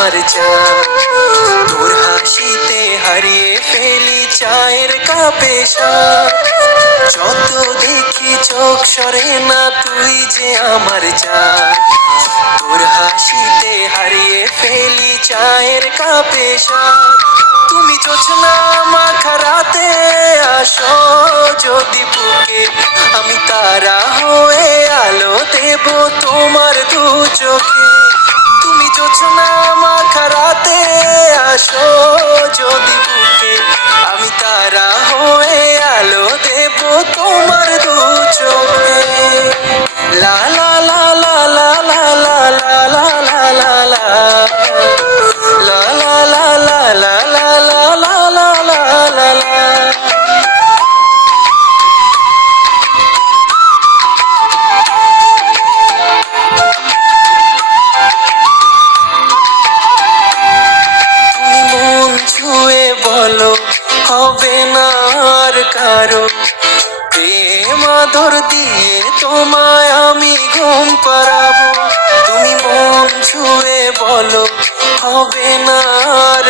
আমার চা তোর হাসিতে হারিয়ে ফেলি চায়ের কাপে। যত দেখি চোখ সরে না, তুই যে আমার চা তোর হাসিতে হারিয়ে ফেলি চায়ের কাপে। তুমি জোছনা মাখা রাতে আসো, যদি বুকে আমি তারা হয়ে আলো দেব তোমার দু চোখে show. কারও প্রেম আদর দিয়ে তোমায় আমি ঘুম পারাবো তুমি মন ছুঁয়ে বলো, হবে না আর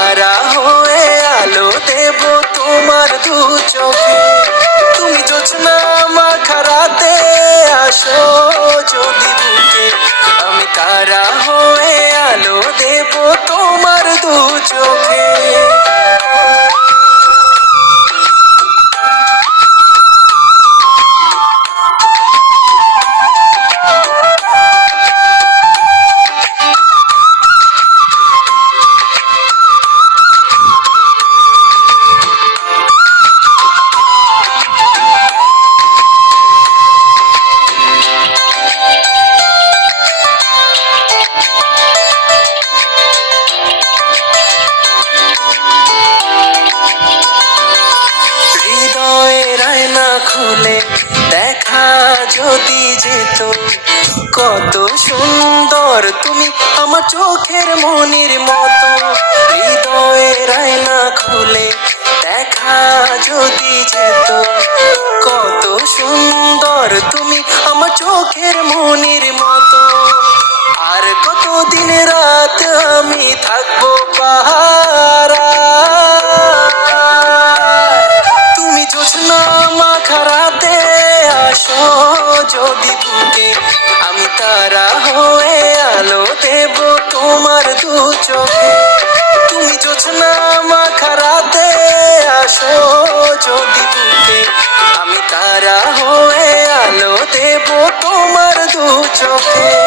তারা হয়ে আলো দেব তোমার দু চোখে। তুমি জোছনা যদি যেত, কত সুন্দর তুমি আমার চোখের মনির মতো। হৃদয়ের আয়না খুলে দেখা যদি যেত, কত সুন্দর তুমি আমার চোখের মনির তারা হয়ে আলো দেব তোমার দু চোখে। তুমি জোছনা মাখারাতে আসো যদি বুকে আমি তারা হয়ে আলো দেব তোমার দু চোখে।